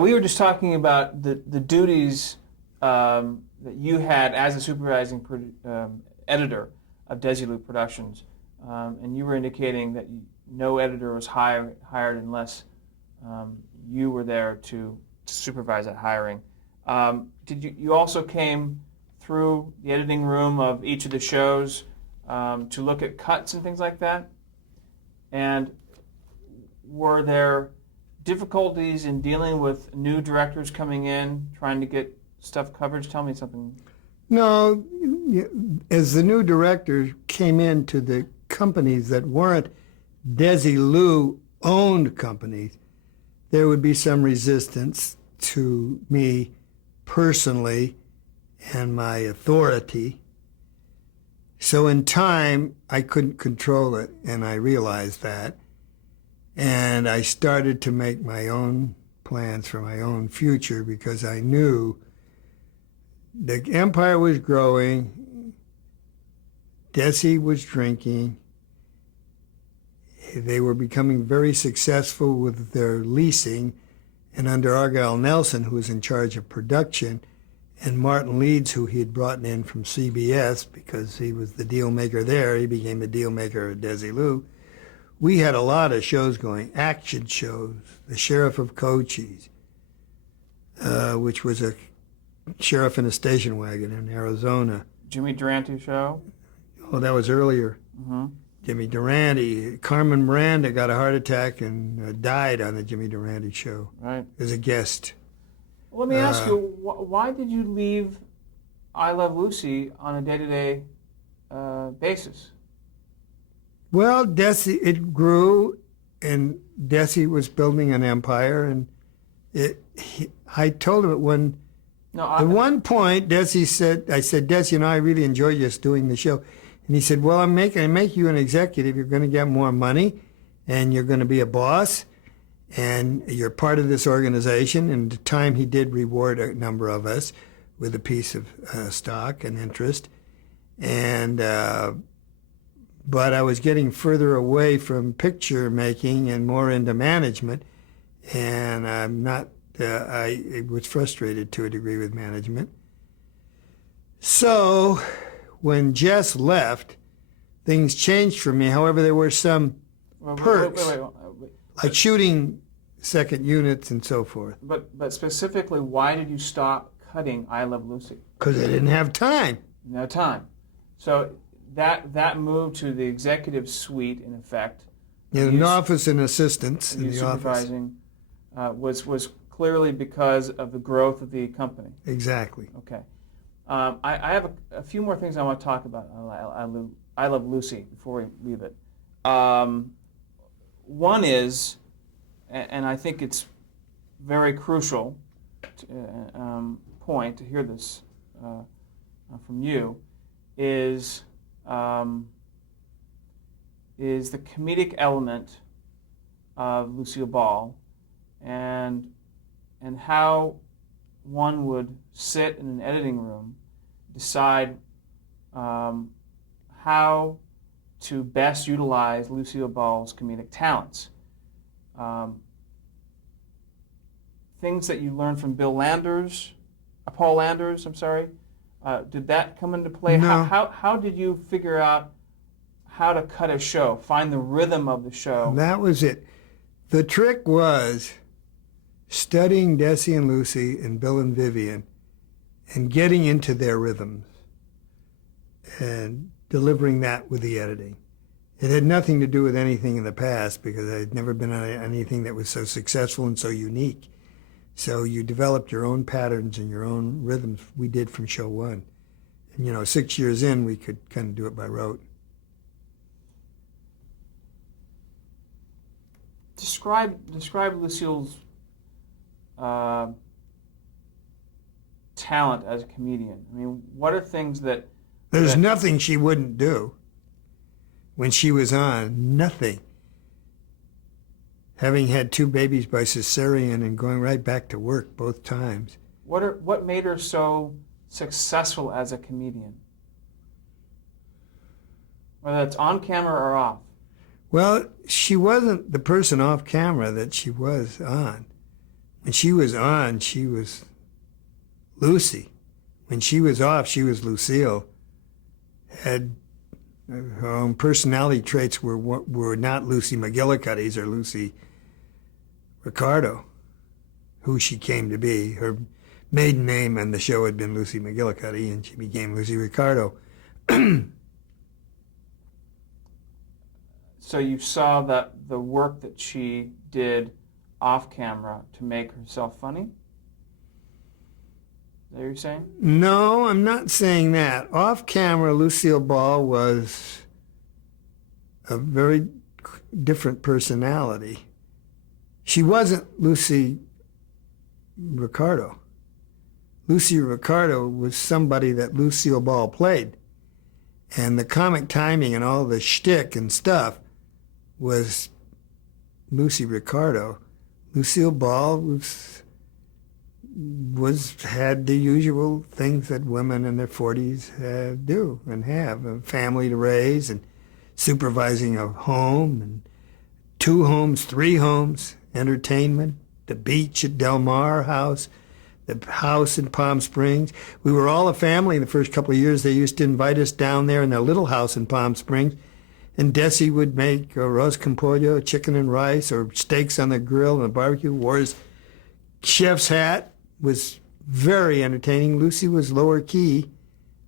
We were just talking about the duties that you had as a supervising editor of Desilu Productions, and you were indicating that no editor was hired unless you were there to supervise that hiring. Did you also came through the editing room of each of the shows to look at cuts and things like that? And were there difficulties in dealing with new directors coming in, trying to get stuff coverage? Tell me something. No, as the new director came into the companies that weren't Desilu owned companies, there would be some resistance to me personally and my authority. So in time, I couldn't control it, and I realized that. And I started to make my own plans for my own future because I knew the empire was growing, Desi was drinking, they were becoming very successful with their leasing, and under Argyle Nelson, who was in charge of production, and Martin Leeds, who he had brought in from CBS because he was the deal maker there, he became the deal maker at Desilu. We had a lot of shows going, action shows, The Sheriff of Cochise, which was a sheriff in a station wagon in Arizona. Jimmy Durante show? Oh, that was earlier. Mm-hmm. Jimmy Durante. Carmen Miranda got a heart attack and died on the Jimmy Durante show. Right. As a guest. Let me ask you, why did you leave I Love Lucy on a day-to-day basis? Well, Desi, it grew, and Desi was building an empire, and I told him at one point, Desi said, I said, Desi, I really enjoy just doing the show. And he said, well, I make you an executive. You're going to get more money, and you're going to be a boss, and you're part of this organization. And at the time, he did reward a number of us with a piece of stock and interest. And but I was getting further away from picture making and more into management, and I was frustrated to a degree with management. So when Jess left, things changed for me. However, there were some perks, Wait. like shooting second units and so forth. But specifically, why did you stop cutting I Love Lucy? Because I didn't have time. No time. So that move to the executive suite, in effect, In an office and assistants in the office. Supervising was clearly because of the growth of the company. Exactly. Okay. I have a few more things I want to talk about I Love Lucy before we leave it. One is, and I think it's very crucial point to hear this from you, is the comedic element of Lucille Ball, and how one would sit in an editing room, decide how to best utilize Lucille Ball's comedic talents. Things that you learned from Paul Landers, I'm sorry. Did that come into play? No. How did you figure out how to cut a show, find the rhythm of the show? That was it. The trick was studying Desi and Lucy and Bill and Vivian and getting into their rhythms and delivering that with the editing. It had nothing to do with anything in the past because I had never been on anything that was so successful and so unique. So you developed your own patterns and your own rhythms. We did from show one. And 6 years in, we could kind of do it by rote. Describe Lucille's talent as a comedian. I mean, what are things that... There's nothing she wouldn't do when she was on. Nothing. Having had 2 babies by cesarean and going right back to work both times. What made her so successful as a comedian? Whether it's on camera or off. Well, she wasn't the person off camera that she was on. When she was on, she was Lucy. When she was off, she was Lucille. Had her own personality traits were not Lucy McGillicuddy's or Lucy Ricardo, who she came to be. Her maiden name on the show had been Lucy McGillicuddy, and she became Lucy Ricardo. So you saw that the work that she did off camera to make herself funny? Is that what you're saying? No, I'm not saying that. Off camera, Lucille Ball was a very different personality. She wasn't Lucy Ricardo. Lucy Ricardo was somebody that Lucille Ball played. And the comic timing and all the shtick and stuff was Lucy Ricardo. Lucille Ball had the usual things that women in their 40s do and have: a family to raise and supervising a home and 2 homes, 3 homes, entertainment, the beach at Del Mar House, the house in Palm Springs. We were all a family the first couple of years. They used to invite us down there in their little house in Palm Springs, and Desi would make arroz con pollo, chicken and rice, or steaks on the grill and the barbecue. Wore his chef's hat, was very entertaining. Lucy was lower key,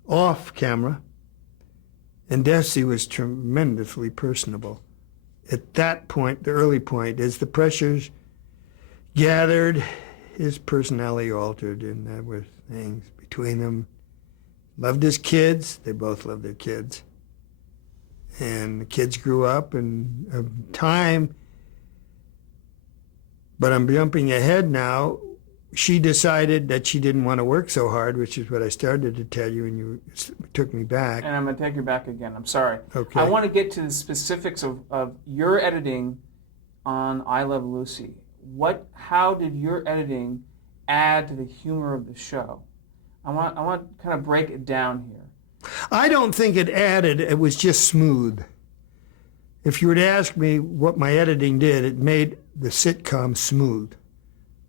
off camera, and Desi was tremendously personable. At that point, the early point, as the pressures gathered, his personality altered, and there were things between them. Loved his kids. They both loved their kids. And the kids grew up in time. But I'm jumping ahead now. She decided that she didn't want to work so hard, which is what I started to tell you, and you took me back. And I'm going to take you back again. I'm sorry. Okay. I want to get to the specifics of your editing on I Love Lucy. How did your editing add to the humor of the show? I want to kind of break it down here. I don't think it added. It was just smooth. If you were to ask me what my editing did, it made the sitcom smooth.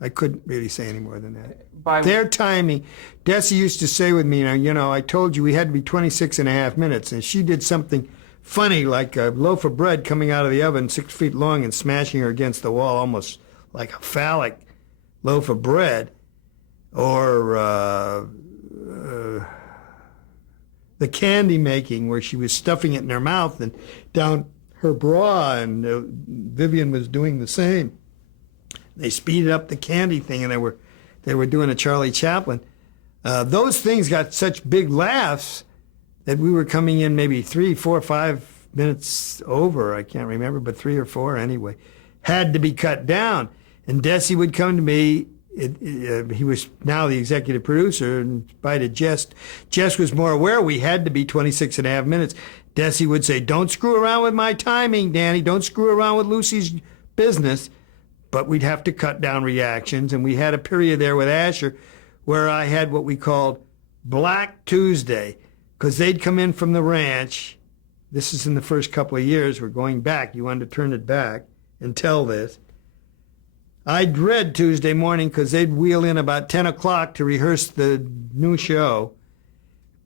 I couldn't really say any more than that. Their timing, Desi used to say with me, I told you we had to be 26 and a half minutes, and she did something funny like a loaf of bread coming out of the oven 6 feet long and smashing her against the wall, almost like a phallic loaf of bread, or the candy making where she was stuffing it in her mouth and down her bra, and Vivian was doing the same. They speeded up the candy thing, and they were doing a Charlie Chaplin. Those things got such big laughs that we were coming in maybe 3, 4, 5 minutes over. I can't remember, but 3 or 4 anyway. Had to be cut down. And Desi would come to me. He was now the executive producer, in spite of Jess. Jess was more aware we had to be 26 and a half minutes. Desi would say, "Don't screw around with my timing, Danny. Don't screw around with Lucy's business." But we'd have to cut down reactions. And we had a period there with Asher where I had what we called Black Tuesday, because they'd come in from the ranch. This is in the first couple of years. We're going back. You wanted to turn it back and tell this. I dread Tuesday morning because they'd wheel in about 10 o'clock to rehearse the new show.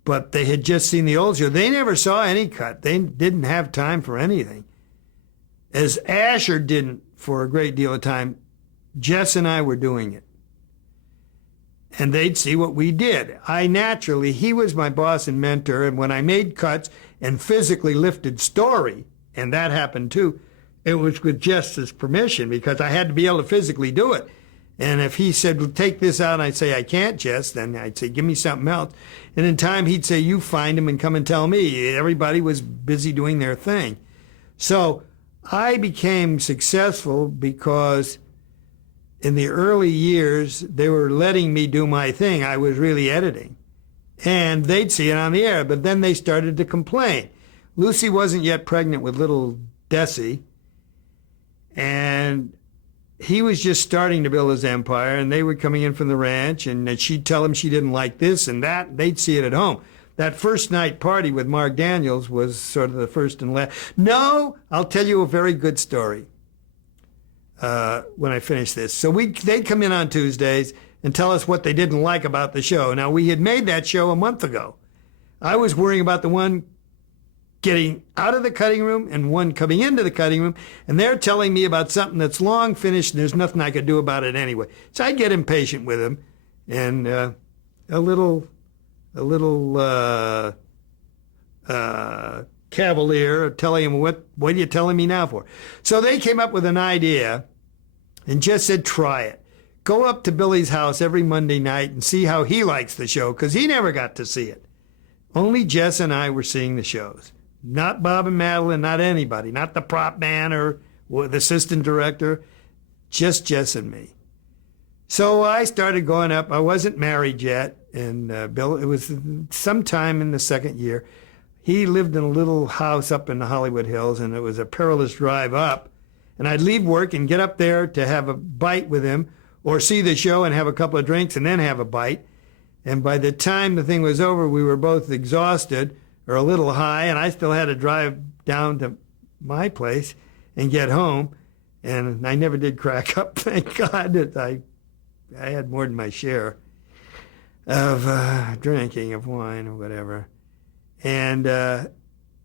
But they had just seen the old show. They never saw any cut. They didn't have time for anything. As Asher didn't for a great deal of time, Jess and I were doing it. And they'd see what we did. He was my boss and mentor, and when I made cuts and physically lifted story, and that happened too, it was with Jess's permission, because I had to be able to physically do it. And if he said, "Well, take this out," and I'd say, "I can't, Jess," then I'd say, "Give me something else." And in time, he'd say, "You find him and come and tell me." Everybody was busy doing their thing. So I became successful because in the early years, they were letting me do my thing. I was really editing. And they'd see it on the air, but then they started to complain. Lucy wasn't yet pregnant with little Desi, and he was just starting to build his empire, and they were coming in from the ranch, and she'd tell him she didn't like this and that. They'd see it at home. That first night party with Mark Daniels was sort of the first and last. No, I'll tell you a very good story. when I finished this. So they'd come in on Tuesdays and tell us what they didn't like about the show. Now, we had made that show a month ago. I was worrying about the one getting out of the cutting room and one coming into the cutting room, and they're telling me about something that's long finished and there's nothing I could do about it anyway. So I'd get impatient with them and a little cavalier telling him, what are you telling me now for? So they came up with an idea and just said, try it. Go up to Billy's house every Monday night and see how he likes the show, because he never got to see it. Only Jess and I were seeing the shows. Not Bob and Madeline, not anybody, not the prop man or the assistant director, just Jess and me. So I started going up. I wasn't married yet, and Bill, it was sometime in the second year. He lived in a little house up in the Hollywood Hills, and it was a perilous drive up. And I'd leave work and get up there to have a bite with him or see the show and have a couple of drinks and then have a bite. And by the time the thing was over, we were both exhausted or a little high, and I still had to drive down to my place and get home. And I never did crack up, thank God. That I had more than my share of drinking, of wine or whatever. And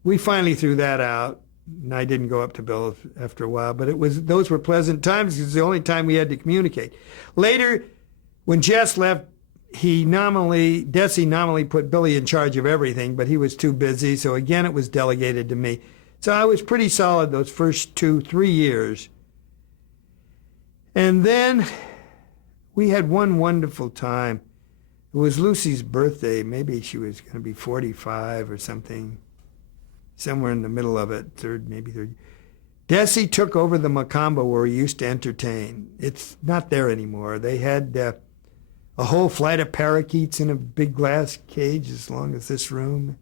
we finally threw that out, and I didn't go up to Bill after a while. But those were pleasant times because it was the only time we had to communicate. Later, when Jess left, Desi nominally put Billy in charge of everything, but he was too busy. So again, it was delegated to me. So I was pretty solid those first 2-3 years. And then we had one wonderful time. It was Lucy's birthday. Maybe she was going to be 45 or something, somewhere in the middle of it, maybe third. Desi took over the Macombo where we used to entertain. It's not there anymore. They had a whole flight of parakeets in a big glass cage as long as this room.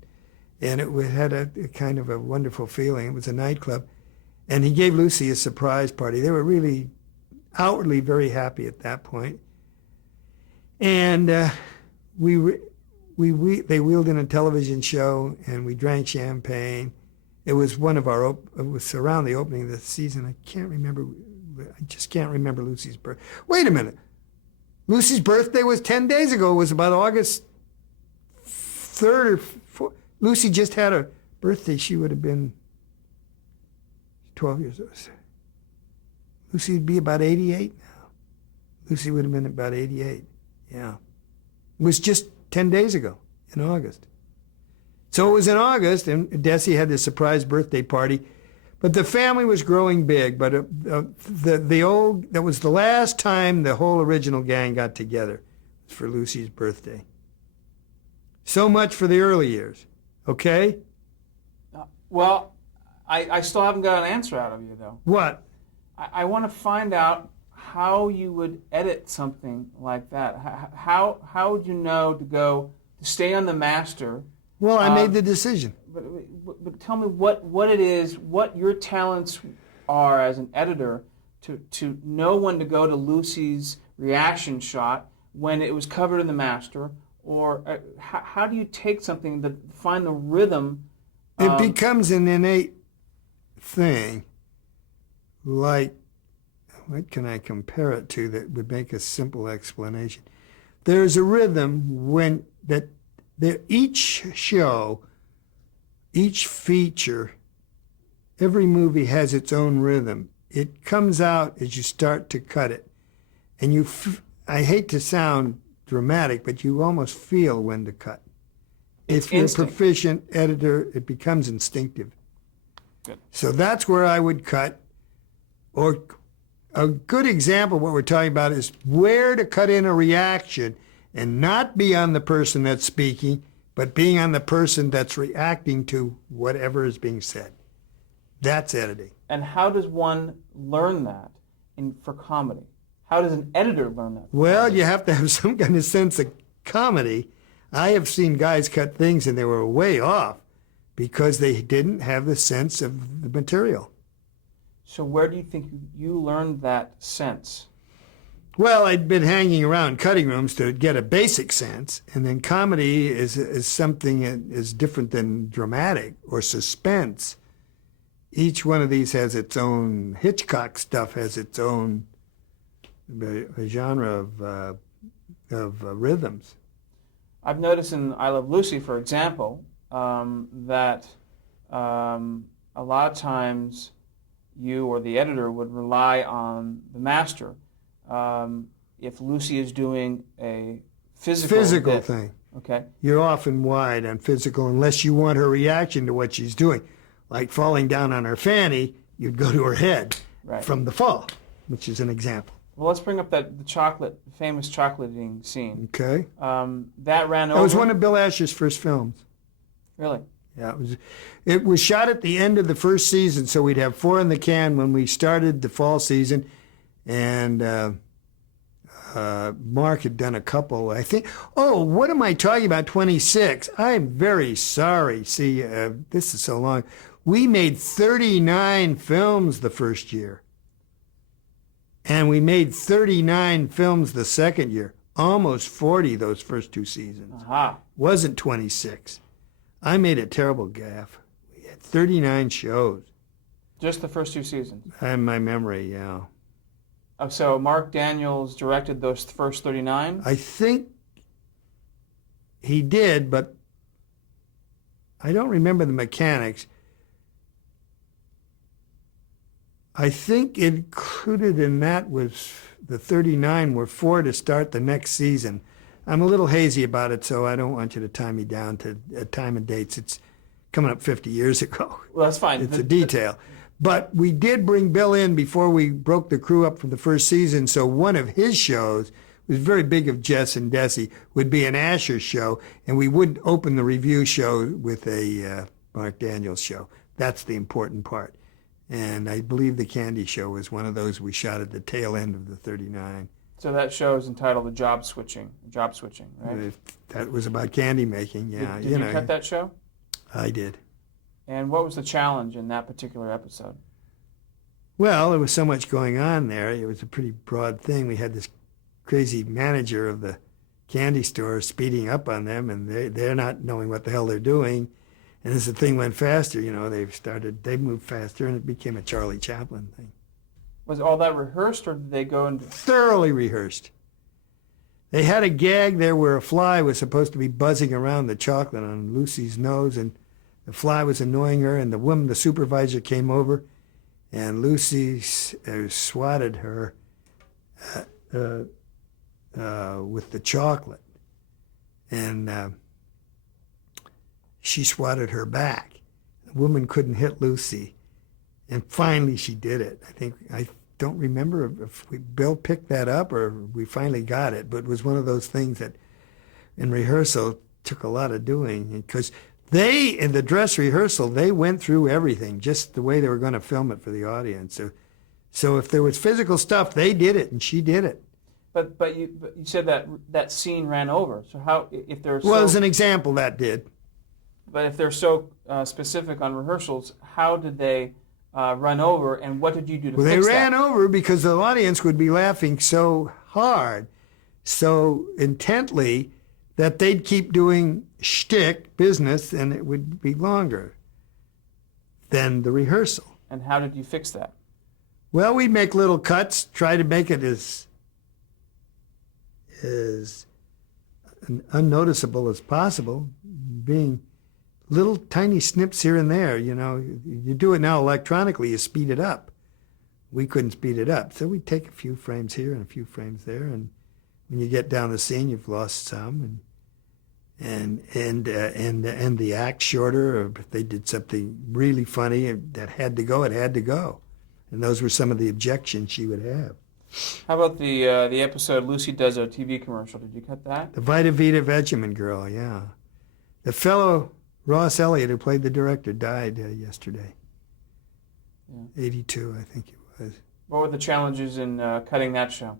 And it had a kind of a wonderful feeling. It was a nightclub. And he gave Lucy a surprise party. They were really outwardly very happy at that point. And they wheeled in a television show, and we drank champagne. It was it was around the opening of the season. I just can't remember Lucy's birthday. Wait a minute. Lucy's birthday was 10 days ago. It was about August 3rd or 4th. Lucy just had a birthday. She would have been 12 years old. Lucy would be about 88 now. Lucy would have been about 88. Yeah. It was just 10 days ago in August. So it was in August, and Desi had this surprise birthday party. But the family was growing big. But that was the last time the whole original gang got together. It was for Lucy's birthday. So much for the early years. Okay? Well, I still haven't got an answer out of you, though. What? I want to find out how you would edit something like that. How would you know to stay on the master? Well, I made the decision. But tell me what it is, what your talents are as an editor to know when to go to Lucy's reaction shot when it was covered in the master, or how do you take something to find the rhythm? It becomes an innate thing. Like, what can I compare it to that would make a simple explanation? There's a rhythm each show, each feature, every movie has its own rhythm. It comes out as you start to cut it. And I hate to sound dramatic, but you almost feel when to cut. If you're a proficient editor, it becomes instinctive. Good. So that's where I would cut. Or a good example of what we're talking about is where to cut in a reaction and not be on the person that's speaking, but being on the person that's reacting to whatever is being said. That's editing. And how does one learn that for comedy? How does an editor learn that? Well, you have to have some kind of sense of comedy. I have seen guys cut things and they were way off because they didn't have the sense of the material. So where do you think you learned that sense? Well, I'd been hanging around cutting rooms to get a basic sense, and then comedy is something that is different than dramatic or suspense. each one of these has its own, Hitchcock stuff has its own genre of rhythms. I've noticed in I Love Lucy, for example, that a lot of times you or the editor would rely on the master. If Lucy is doing a physical bit, thing, okay, you're often wide on physical unless you want her reaction to what she's doing. Like falling down on her fanny, you'd go to her head from the fall, which is an example. Well, let's bring up the famous chocolating scene. Okay. That ran over. That was one of Bill Asher's first films. Really? Yeah, it was shot at the end of the first season, so we'd have 4 in the can when we started the fall season, and Mark had done a couple, I think. Oh, what am I talking about? 26. I'm very sorry. See, this is so long. We made 39 films the first year, and we made 39 films the second year. Almost 40 those first 2 seasons. Wasn't 26. I made a terrible gaffe. We had 39 shows. Just the first 2 seasons? In my memory, yeah. So Mark Daniels directed those first 39? I think he did, but I don't remember the mechanics. I think included in that was the 39 were 4 to start the next season. I'm a little hazy about it, so I don't want you to tie me down to time and dates. It's coming up 50 years ago. Well, that's fine. It's a detail. But we did bring Bill in before we broke the crew up from the first season, so one of his shows was very big of Jess and Desi, would be an Asher show, and we would open the review show with a Mark Daniels show. That's the important part. And I believe the Candy Show was one of those we shot at the tail end of the 39. So that show is entitled The Job Switching, right? That was about candy making, yeah. Did you cut that show? I did. And what was the challenge in that particular episode? Well, there was so much going on there. It was a pretty broad thing. We had this crazy manager of the candy store speeding up on them, and they're not knowing what the hell they're doing. And as the thing went faster, they moved faster, and it became a Charlie Chaplin thing. Was all that rehearsed, or did they go into... Thoroughly rehearsed. They had a gag there where a fly was supposed to be buzzing around the chocolate on Lucy's nose, and the fly was annoying her, and the supervisor came over, and Lucy swatted her with the chocolate. And she swatted her back. The woman couldn't hit Lucy. And finally she did it. I don't remember if Bill picked that up or we finally got it, but it was one of those things that in rehearsal took a lot of doing, because in the dress rehearsal, they went through everything, just the way they were going to film it for the audience. So if there was physical stuff, they did it, and she did it. But you said that scene ran over. So how, if there's... Well, as an example, that did. But if they're so specific on rehearsals, how did they run over, and what did you do to fix that? Well, they ran over because the audience would be laughing so hard, so intently, that they'd keep doing shtick business, and it would be longer than the rehearsal. And how did you fix that? Well, we'd make little cuts, try to make it as unnoticeable as possible, being little tiny snips here and there. You do it now electronically, you speed it up. We couldn't speed it up, so we'd take a few frames here and a few frames there, and when you get down the scene, you've lost some, and the act shorter, or if they did something really funny that had to go, it had to go. And those were some of the objections she would have. How about the episode Lucy does a TV commercial? Did you cut that? The Vita Vita Vegemin girl, yeah. The fellow Ross Elliott, who played the director, died yesterday. Yeah. 82, I think it was. What were the challenges in cutting that show?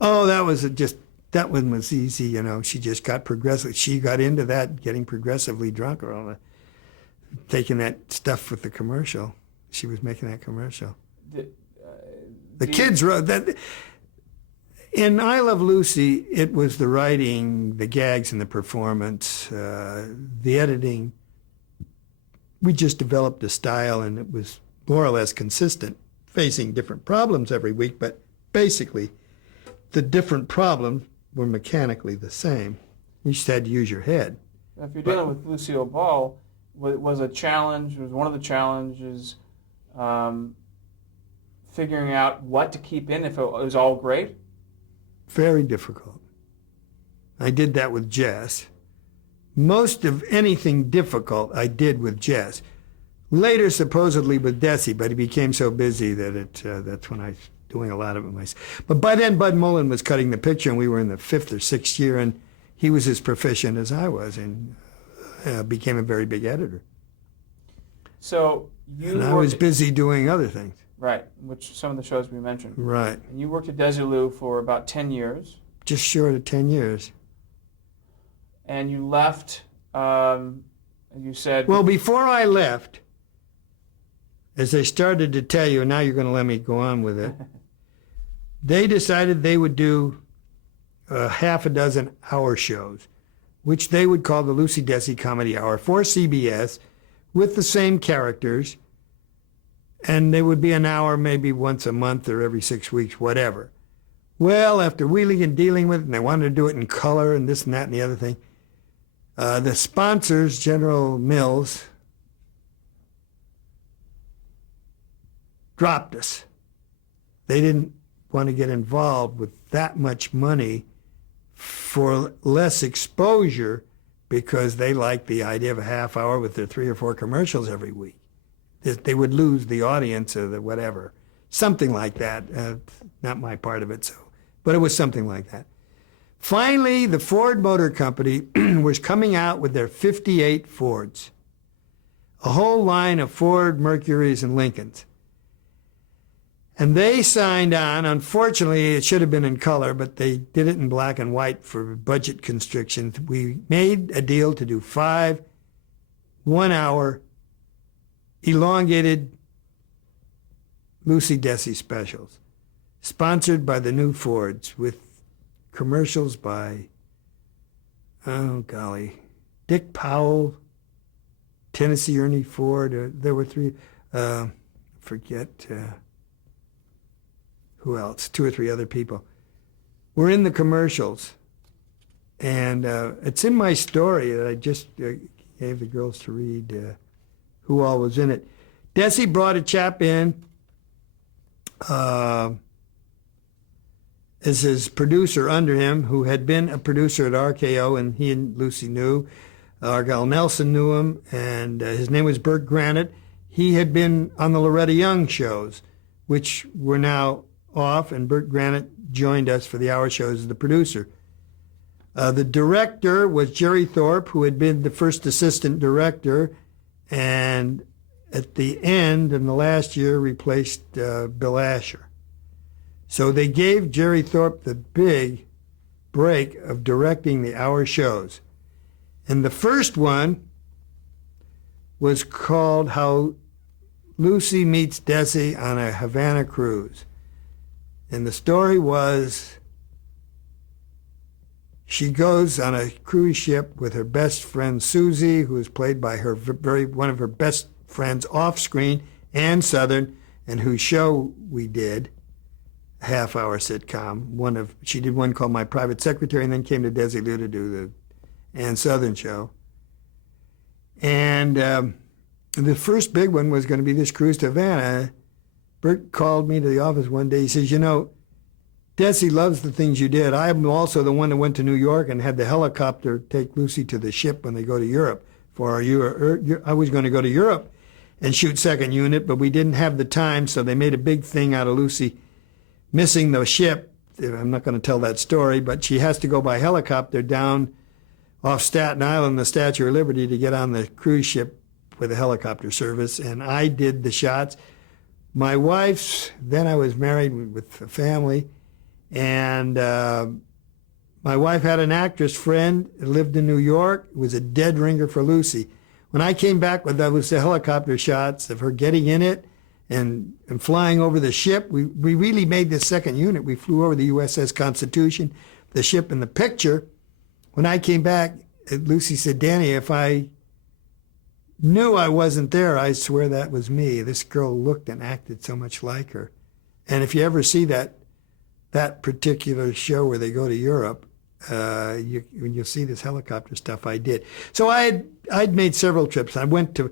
Oh, that one was easy, She just got she got into that, getting progressively drunker, taking that stuff with the commercial. She was making that commercial. The kids wrote that. In I Love Lucy, it was the writing, the gags, and the performance, the editing. We just developed a style, and it was more or less consistent, facing different problems every week, but basically the different problems were mechanically the same. You just had to use your head. If you're dealing with Lucille Ball, was a challenge, was one of the challenges figuring out what to keep in if it was all great? Very difficult. I did that with Jess. Most of anything difficult I did with Jess. Later, supposedly with Desi, but he became so busy that that's when I was doing a lot of it myself. But by then, Bud Mullen was cutting the picture, and we were in the 5th or 6th year, and he was as proficient as I was, and became a very big editor. So I was busy doing other things. Right, which some of the shows we mentioned. Right. And you worked at Desilu for about 10 years. Just short of 10 years. And you left, you said... Well, before I left, as I started to tell you, and now you're going to let me go on with it, they decided they would do half a dozen hour shows, which they would call the Lucy Desi Comedy Hour for CBS, with the same characters, and they would be an hour maybe once a month or every 6 weeks, whatever. Well, after wheeling and dealing with it, and they wanted to do it in color and this and that and the other thing, the sponsors, General Mills, dropped us. They didn't want to get involved with that much money for less exposure because they liked the idea of a half hour with their 3 or 4 commercials every week. They would lose the audience or the whatever. Something like that. Not my part of it, but it was something like that. Finally, the Ford Motor Company was coming out with their 58 Fords, a whole line of Ford Mercurys and Lincolns. And they signed on. Unfortunately, it should have been in color, but they did it in black and white for budget constrictions. We made a deal to do 5 one-hour elongated Lucy Desi specials, sponsored by the new Fords, with commercials by, oh golly, Dick Powell, Tennessee Ernie Ford. There were 3, forget who else, 2 or 3 other people. We're in the commercials. And it's in my story that I just gave the girls to read who all was in it. Desi brought a chap in as his producer under him, who had been a producer at RKO, and he and Lucy knew. Argyle Nelson knew him, and his name was Burt Granite. He had been on the Loretta Young shows, which were now off, and Burt Granite joined us for the hour shows as the producer. The director was Jerry Thorpe, who had been the first assistant director, and at the end, in the last year, replaced Bill Asher. So they gave Jerry Thorpe the big break of directing the hour shows. And the first one was called How Lucy Meets Desi on a Havana Cruise. And the story was, she goes on a cruise ship with her best friend Susie, who is played by her one of her best friends off screen, Ann Southern, and whose show we did, a half-hour sitcom. She did one called My Private Secretary, and then came to Desilu to do the Ann Southern show. And the first big one was going to be this cruise to Havana. Bert called me to the office one day. He says, you know, Desi loves the things you did. I'm also the one that went to New York and had the helicopter take Lucy to the ship when they go to Europe. I was going to go to Europe and shoot second unit, but we didn't have the time, so they made a big thing out of Lucy missing the ship. I'm not going to tell that story, but she has to go by helicopter down off Staten Island, the Statue of Liberty, to get on the cruise ship with a helicopter service, and I did the shots. My wife's, then I was married with a family, and my wife had an actress friend that lived in New York, was a dead ringer for Lucy. When I came back with those helicopter shots of her getting in it and flying over the ship, we really made this second unit. We flew over the USS Constitution, the ship in the picture. When I came back, Lucy said, Danny, if I knew I wasn't there, I swear that was me. This girl looked and acted so much like her. And if you ever see that particular show where they go to Europe, you'll see this helicopter stuff I did. So I'd made several trips. I went to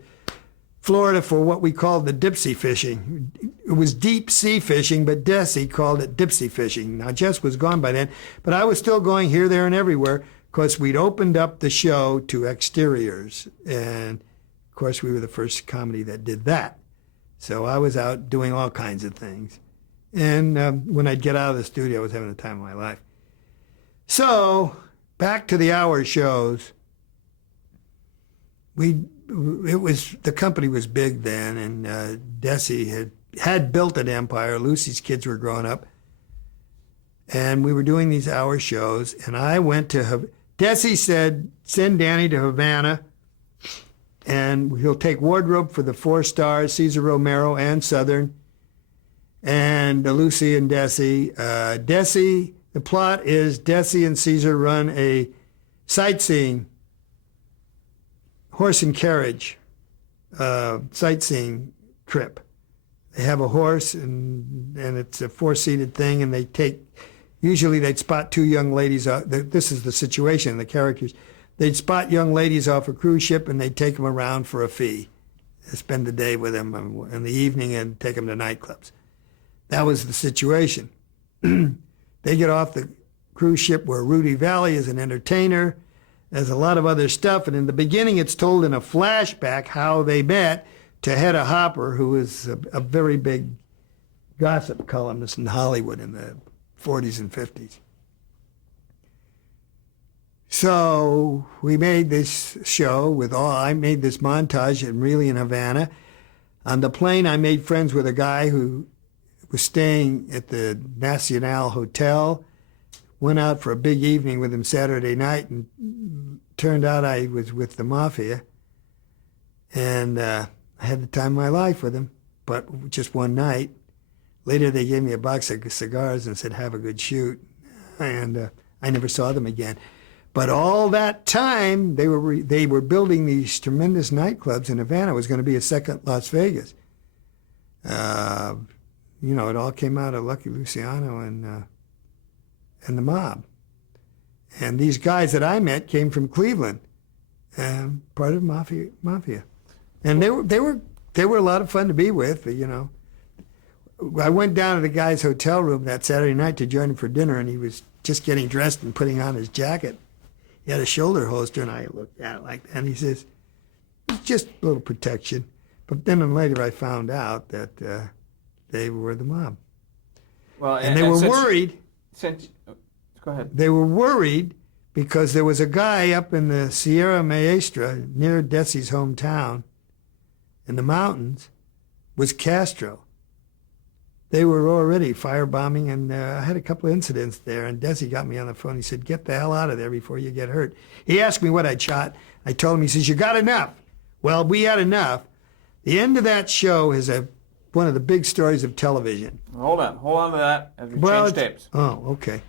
Florida for what we called the dipsy fishing. It was deep sea fishing, but Desi called it dipsy fishing. Now, Jess was gone by then, but I was still going here, there, and everywhere because we'd opened up the show to exteriors. And, of course, we were the first comedy that did that. So I was out doing all kinds of things. And when I'd get out of the studio, I was having the time of my life. So back to the hour shows. The company was big then, and Desi had built an empire. Lucy's kids were growing up, and we were doing these hour shows. And I went to Desi said, "Send Danny to Havana, and he'll take wardrobe for the 4 stars, Cesar Romero and Southern, and Lucy and Desi. Desi, the plot is Desi and Cesar run a sightseeing horse and carriage sightseeing trip. They have a horse, and it's a 4-seated thing, and usually they'd spot 2 young ladies. This is the situation, the characters. They'd spot young ladies off a cruise ship, and they'd take them around for a fee. They'd spend the day with them in the evening and take them to nightclubs. That was the situation. They get off the cruise ship where Rudy Valley is an entertainer. There's a lot of other stuff. And in the beginning, it's told in a flashback how they met to Hedda Hopper, who was a very big gossip columnist in Hollywood in the 40s and 50s. So we made this show I made this montage in Havana. On the plane, I made friends with a guy who was staying at the Nacional Hotel. Went out for a big evening with him Saturday night, and turned out I was with the mafia. And I had the time of my life with him, but just one night. Later, they gave me a box of cigars and said, "Have a good shoot." And I never saw them again. But all that time, they were building these tremendous nightclubs in Havana. It was going to be a second Las Vegas. It all came out of Lucky Luciano and the mob. And these guys that I met came from Cleveland, part of mafia. And they were a lot of fun to be with. But, I went down to the guy's hotel room that Saturday night to join him for dinner, and he was just getting dressed and putting on his jacket. He had a shoulder holster, and I looked at it like that. And he says, "It's just a little protection." But then later I found out that they were the mob. Well, and they were worried. Go ahead. They were worried because there was a guy up in the Sierra Maestra near Desi's hometown in the mountains was Castro. They were already firebombing, and I had a couple of incidents there, and Desi got me on the phone. He said, "Get the hell out of there before you get hurt." He asked me what I'd shot. I told him. He says, "You got enough." Well, we had enough. The end of that show is one of the big stories of television. Hold on to that as we change tapes. Oh, okay.